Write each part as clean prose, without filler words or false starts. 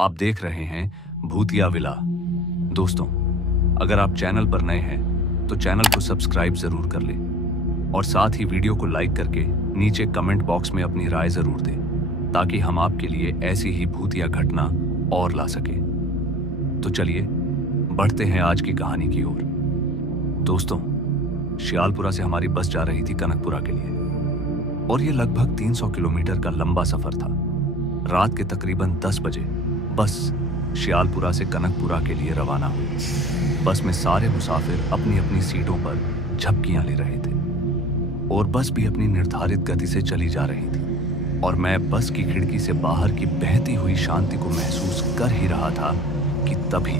आप देख रहे हैं भूतिया विला। दोस्तों, अगर आप चैनल पर नए हैं तो चैनल को सब्सक्राइब जरूर कर लें और साथ ही वीडियो को लाइक करके नीचे कमेंट बॉक्स में अपनी राय जरूर दें ताकि हम आपके लिए ऐसी ही भूतिया घटना और ला सके। तो चलिए बढ़ते हैं आज की कहानी की ओर। दोस्तों, शियालपुरा से हमारी बस जा रही थी कनकपुरा के लिए और ये लगभग 300 किलोमीटर का लंबा सफर था। रात के तकरीबन 10 बजे बस शियालपुरा से कनकपुरा के लिए रवाना हुई। बस में सारे मुसाफिर अपनी अपनी सीटों पर झपकियां ले रहे थे और बस भी अपनी निर्धारित गति से चली जा रही थी और मैं बस की खिड़की से बाहर की बहती हुई शांति को महसूस कर ही रहा था कि तभी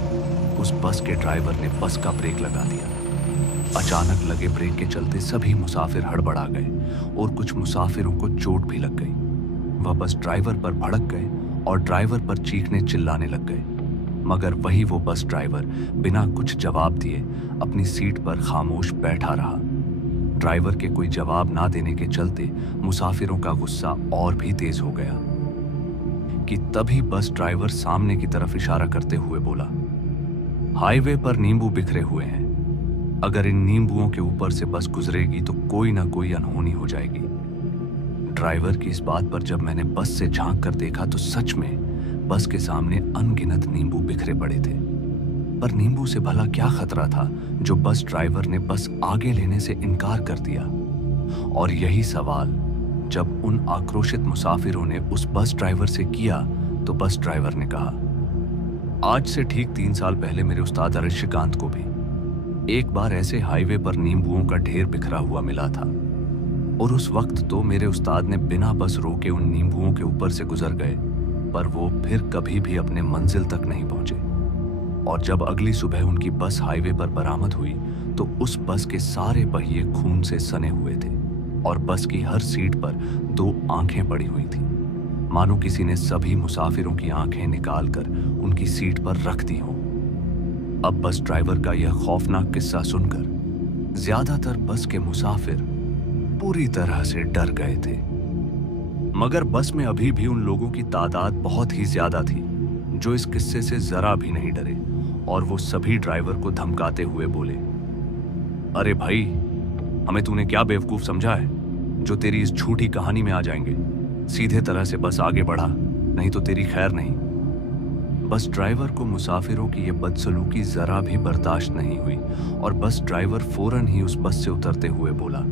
उस बस के ड्राइवर ने बस का ब्रेक लगा दिया। अचानक लगे ब्रेक के चलते सभी मुसाफिर हड़बड़ा गए और कुछ मुसाफिरों को चोट भी लग गई। वह बस ड्राइवर पर भड़क गए और ड्राइवर पर चीखने चिल्लाने लग गए, मगर वही वो बस ड्राइवर बिना कुछ जवाब दिए अपनी सीट पर खामोश बैठा रहा। ड्राइवर के कोई जवाब ना देने के चलते मुसाफिरों का गुस्सा और भी तेज हो गया कि तभी बस ड्राइवर सामने की तरफ इशारा करते हुए बोला, हाईवे पर नींबू बिखरे हुए हैं। अगर इन नींबुओं के ऊपर से बस गुजरेगी तो कोई ना कोई अनहोनी हो जाएगी। ड्राइवर की इस बात पर जब मैंने बस से झांक कर देखा तो सच में बस के सामने अनगिनत नींबू बिखरे पड़े थे। पर नींबू से भला क्या खतरा था जो बस ड्राइवर ने बस आगे लेने से इनकार कर दिया। और यही सवाल जब उन आक्रोशित मुसाफिरों ने उस बस ड्राइवर से किया तो बस ड्राइवर ने कहा, आज से ठीक 3 साल पहले मेरे उस्ताद अरिश्यकांत को भी एक बार ऐसे हाईवे पर नींबुओं का ढेर बिखरा हुआ मिला था और उस वक्त तो मेरे उस्ताद ने बिना बस रोके उन नींबुओं के ऊपर से गुजर गए, पर वो फिर कभी भी अपने मंजिल तक नहीं पहुंचे। और जब अगली सुबह उनकी बस हाईवे पर बरामद हुई तो उस बस के सारे पहिए खून से सने हुए थे और बस की हर सीट पर 2 आंखें पड़ी हुई थी, मानो किसी ने सभी मुसाफिरों की आंखें निकालकर उनकी सीट पर रख दी हो। अब बस ड्राइवर का यह खौफनाक किस्सा सुनकर ज्यादातर बस के मुसाफिर पूरी तरह से डर गए थे, मगर बस में अभी भी उन लोगों की तादाद बहुत ही ज्यादा थी जो इस किस्से से जरा भी नहीं डरे और वो सभी ड्राइवर को धमकाते हुए बोले, अरे भाई, हमें तूने क्या बेवकूफ समझा है जो तेरी इस झूठी कहानी में आ जाएंगे। सीधे तरह से बस आगे बढ़ा, नहीं तो तेरी खैर नहीं। बस ड्राइवर को मुसाफिरों की यह बदसलूकी जरा भी बर्दाश्त नहीं हुई और बस ड्राइवर फौरन ही उस बस से उतरते हुए बोला,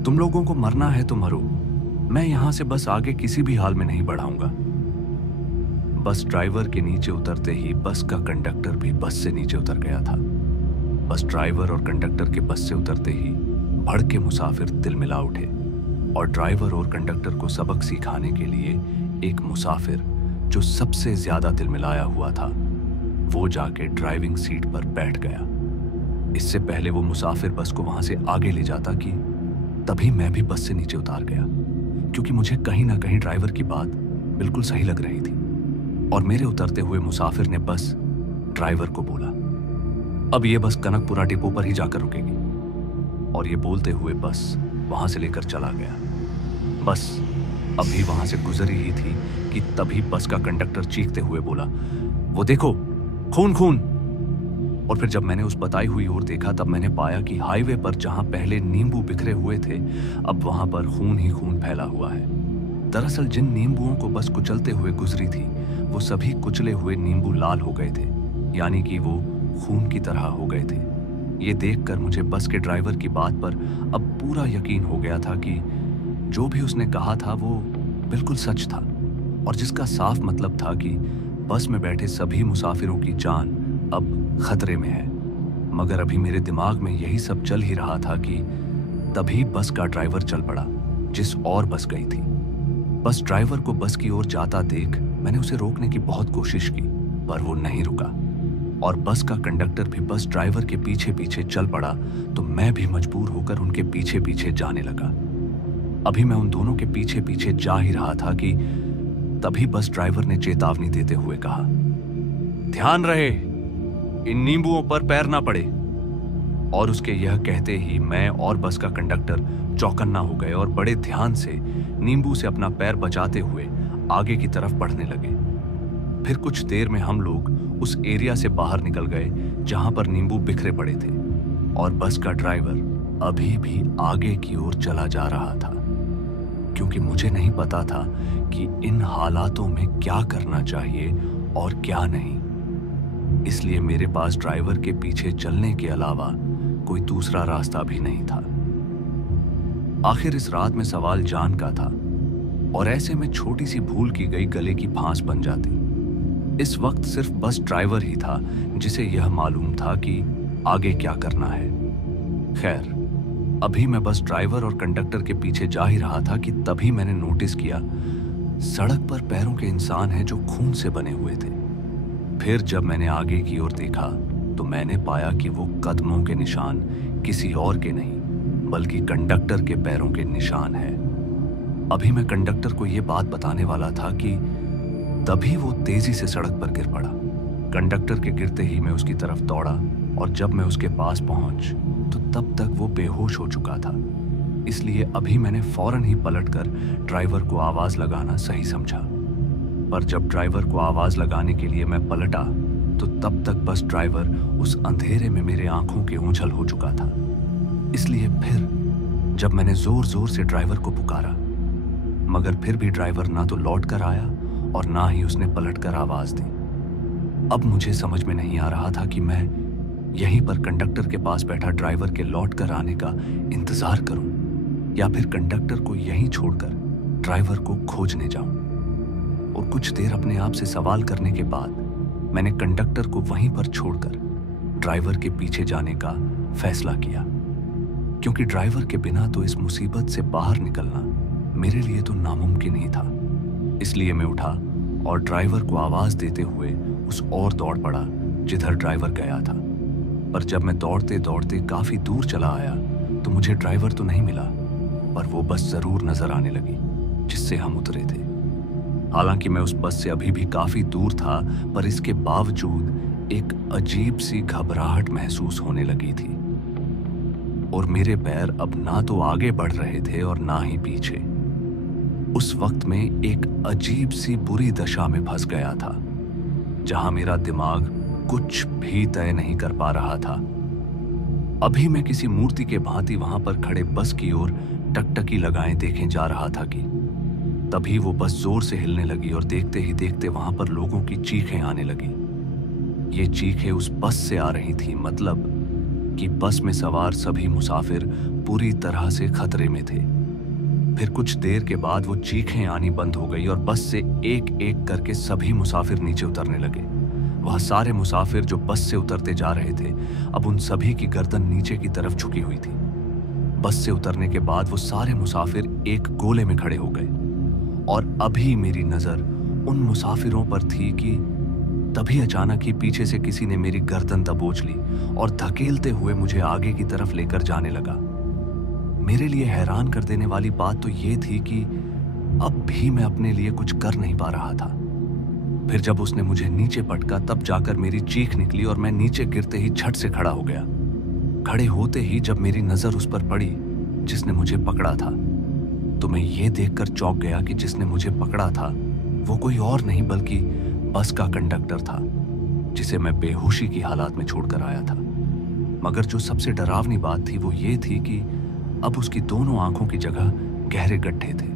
तुम लोगों को मरना है तो मरो, मैं यहां से बस आगे किसी भी हाल में नहीं बढ़ाऊंगा। बस ड्राइवर के नीचे उतरते ही बस का कंडक्टर भी बस से नीचे उतर गया था। बस ड्राइवर और कंडक्टर के बस से उतरते ही भड़के मुसाफिर तिलमिला उठे और ड्राइवर और कंडक्टर को सबक सिखाने के लिए एक मुसाफिर जो सबसे ज्यादा तिलमिलाया हुआ था वो जाके ड्राइविंग सीट पर बैठ गया। इससे पहले वो मुसाफिर बस को वहां से आगे ले जाता कि तभी मैं भी बस से नीचे उतार गया, क्योंकि मुझे कहीं ना कहीं ड्राइवर की बात बिल्कुल सही लग रही थी। और मेरे उतरते हुए मुसाफिर ने बस ड्राइवर को बोला, अब ये बस कनकपुरा डिपो पर ही जाकर रुकेगी। और ये बोलते हुए बस वहां से लेकर चला गया। बस अभी वहां से गुजरी ही थी कि तभी बस का कंडक्टर चीखते हुए बोला, वो देखो, खून खून। और फिर जब मैंने उस बताई हुई ओर देखा तब मैंने पाया कि हाईवे पर जहां पहले नींबू बिखरे हुए थे अब वहां पर खून ही खून फैला हुआ है। दरअसल जिन नींबुओं को बस कुचलते हुए गुजरी थी वो सभी कुचले हुए नींबू लाल हो गए थे, यानी कि वो खून की तरह हो गए थे। ये देखकर मुझे बस के ड्राइवर की बात पर अब पूरा यकीन हो गया था कि जो भी उसने कहा था वो बिल्कुल सच था और जिसका साफ मतलब था कि बस में बैठे सभी मुसाफिरों की जान अब खतरे में है। मगर अभी मेरे दिमाग में यही सब चल ही रहा था कि तभी बस का ड्राइवर चल पड़ा जिस और बस गई थी। बस ड्राइवर को बस की ओर जाता देख मैंने उसे रोकने की बहुत कोशिश की, पर वो नहीं रुका और बस का कंडक्टर भी बस ड्राइवर के पीछे पीछे चल पड़ा तो मैं भी मजबूर होकर उनके पीछे पीछे जाने लगा। अभी मैं उन दोनों के पीछे पीछे जा ही रहा था कि तभी बस ड्राइवर ने चेतावनी देते हुए कहा, ध्यान रहे, इन नींबुओं पर पैर ना पड़े। और उसके यह कहते ही मैं और बस का कंडक्टर चौकन्ना हो गए और बड़े ध्यान से नींबू से अपना पैर बचाते हुए आगे की तरफ बढ़ने लगे। फिर कुछ देर में हम लोग उस एरिया से बाहर निकल गए जहां पर नींबू बिखरे पड़े थे और बस का ड्राइवर अभी भी आगे की ओर चला जा रहा था, क्योंकि मुझे नहीं पता था कि इन हालातों में क्या करना चाहिए और क्या नहीं। इसलिए मेरे पास ड्राइवर के पीछे चलने के अलावा कोई दूसरा रास्ता भी नहीं था। आखिर इस रात में सवाल जान का था और ऐसे में छोटी सी भूल की गई गले की फांस बन जाती। इस वक्त सिर्फ बस ड्राइवर ही था जिसे यह मालूम था कि आगे क्या करना है। खैर, अभी मैं बस ड्राइवर और कंडक्टर के पीछे जा ही रहा था कि तभी मैंने नोटिस किया सड़क पर पैरों के इंसान हैं जो खून से बने हुए थे। फिर जब मैंने आगे की ओर देखा तो मैंने पाया कि वो कदमों के निशान किसी और के नहीं बल्कि कंडक्टर के पैरों के निशान है। अभी मैं कंडक्टर को ये बात बताने वाला था कि तभी वो तेजी से सड़क पर गिर पड़ा। कंडक्टर के गिरते ही मैं उसकी तरफ दौड़ा और जब मैं उसके पास पहुंच तो तब तक वो बेहोश हो चुका था। इसलिए अभी मैंने फौरन ही पलटकर ड्राइवर को आवाज लगाना सही समझा। पर जब ड्राइवर को आवाज लगाने के लिए मैं पलटा तो तब तक बस ड्राइवर उस अंधेरे में मेरे आंखों के ओझल हो चुका था। इसलिए फिर जब मैंने जोर जोर से ड्राइवर को पुकारा, मगर फिर भी ड्राइवर ना तो लौट कर आया और ना ही उसने पलटकर आवाज दी। अब मुझे समझ में नहीं आ रहा था कि मैं यहीं पर कंडक्टर के पास बैठा ड्राइवर के लौट कर आने का इंतजार करूं या फिर कंडक्टर को यहीं छोड़कर ड्राइवर को खोजने जाऊं। और कुछ देर अपने आप से सवाल करने के बाद मैंने कंडक्टर को वहीं पर छोड़कर ड्राइवर के पीछे जाने का फैसला किया, क्योंकि ड्राइवर के बिना तो इस मुसीबत से बाहर निकलना मेरे लिए तो नामुमकिन ही था। इसलिए मैं उठा और ड्राइवर को आवाज देते हुए उस ओर दौड़ पड़ा जिधर ड्राइवर गया था। पर जब मैं दौड़ते दौड़ते काफी दूर चला आया तो मुझे ड्राइवर तो नहीं मिला, पर वो बस जरूर नजर आने लगी जिससे हम उतरे थे। हालांकि मैं उस बस से अभी भी काफी दूर था, पर इसके बावजूद एक अजीब सी घबराहट महसूस होने लगी थी और मेरे पैर अब ना तो आगे बढ़ रहे थे और ना ही पीछे। उस वक्त में एक अजीब सी बुरी दशा में फंस गया था जहां मेरा दिमाग कुछ भी तय नहीं कर पा रहा था। अभी मैं किसी मूर्ति के भांति वहां पर खड़े बस की ओर टकटकी लगाए देखे जा रहा था कि तभी वो बस जोर से हिलने लगी और देखते ही देखते वहां पर लोगों की चीखें आने लगी। ये चीखें उस बस से आ रही थी, मतलब कि बस में सवार सभी मुसाफिर पूरी तरह से खतरे में थे। फिर कुछ देर के बाद वो चीखें आनी बंद हो गई और बस से एक एक करके सभी मुसाफिर नीचे उतरने लगे। वह सारे मुसाफिर जो बस से उतरते जा रहे थे, अब उन सभी की गर्दन नीचे की तरफ झुकी हुई थी। बस से उतरने के बाद वो सारे मुसाफिर एक गोले में खड़े हो गए और अभी मेरी नजर उन मुसाफिरों पर थी कि तभी अचानक ही पीछे से किसी ने मेरी गर्दन दबोच ली और धकेलते हुए मुझे आगे की तरफ लेकर जाने लगा। मेरे लिए हैरान कर देने वाली बात तो ये थी कि अब भी मैं अपने लिए कुछ कर नहीं पा रहा था। फिर जब उसने मुझे नीचे पटका तब जाकर मेरी चीख निकली और मैं नीचे गिरते ही झट से खड़ा हो गया। खड़े होते ही जब मेरी नजर उस पर पड़ी जिसने मुझे पकड़ा था तो मैं ये देखकर चौंक गया कि जिसने मुझे पकड़ा था वो कोई और नहीं बल्कि बस का कंडक्टर था, जिसे मैं बेहोशी की हालात में छोड़कर आया था। मगर जो सबसे डरावनी बात थी वो ये थी कि अब उसकी दोनों आंखों की जगह गहरे गड्ढे थे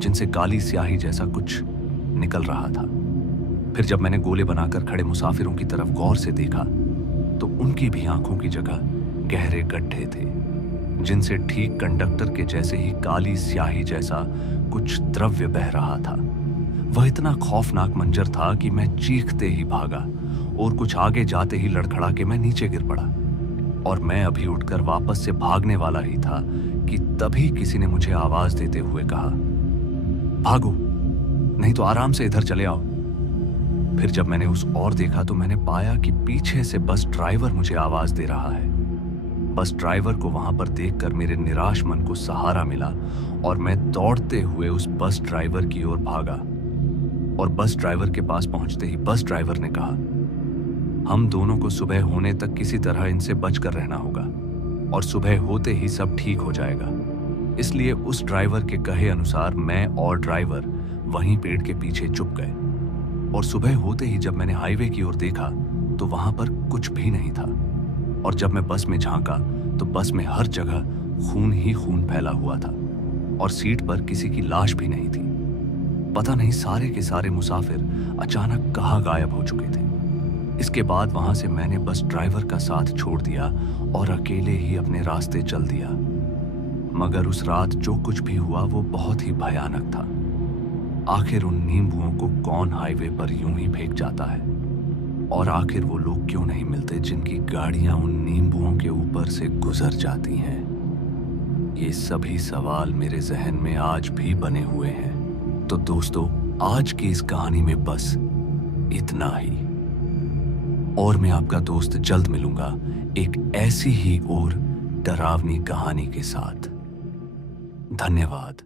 जिनसे काली स्याही जैसा कुछ निकल रहा था। फिर जब मैंने गोले बनाकर खड़े मुसाफिरों की तरफ गौर से देखा तो उनकी भी आंखों की जगह गहरे गड्ढे थे जिनसे ठीक कंडक्टर के जैसे ही काली स्याही जैसा कुछ द्रव्य बह रहा था। वह इतना खौफनाक मंजर था कि मैं चीखते ही भागा और कुछ आगे जाते ही लड़खड़ा के मैं नीचे गिर पड़ा और मैं अभी उठकर वापस से भागने वाला ही था कि तभी किसी ने मुझे आवाज देते हुए कहा, भागो नहीं तो आराम से इधर चले आओ। फिर जब मैंने उस ओर देखा तो मैंने पाया कि पीछे से बस ड्राइवर मुझे आवाज दे रहा है। बस ड्राइवर को वहां पर देखकर मेरे निराश मन को सहारा मिला और मैं दौड़ते हुए उस बस ड्राइवर की ओर भागा और बस ड्राइवर के पास पहुंचते ही बस ड्राइवर ने कहा, हम दोनों को सुबह होने तक किसी तरह इनसे बचकर रहना होगा और सुबह होते ही सब ठीक हो जाएगा। इसलिए उस ड्राइवर के कहे अनुसार मैं और ड्राइवर वहीं पेड़ के पीछे छुप गए। और सुबह होते ही जब मैंने हाईवे की ओर देखा तो वहां पर कुछ भी नहीं था। और जब मैं बस में झांका तो बस में हर जगह खून ही खून फैला हुआ था और सीट पर किसी की लाश भी नहीं थी। पता नहीं सारे के सारे मुसाफिर अचानक कहाँ गायब हो चुके थे। इसके बाद वहां से मैंने बस ड्राइवर का साथ छोड़ दिया और अकेले ही अपने रास्ते चल दिया। मगर उस रात जो कुछ भी हुआ वो बहुत ही भयानक था। आखिर उन नींबुओं को कौन हाईवे पर यूं ही फेंक जाता है? और आखिर वो लोग क्यों नहीं मिलते जिनकी गाड़ियां उन नींबुओं के ऊपर से गुजर जाती हैं? ये सभी सवाल मेरे जहन में आज भी बने हुए हैं। तो दोस्तों, आज की इस कहानी में बस इतना ही। और मैं आपका दोस्त जल्द मिलूंगा एक ऐसी ही और डरावनी कहानी के साथ। धन्यवाद।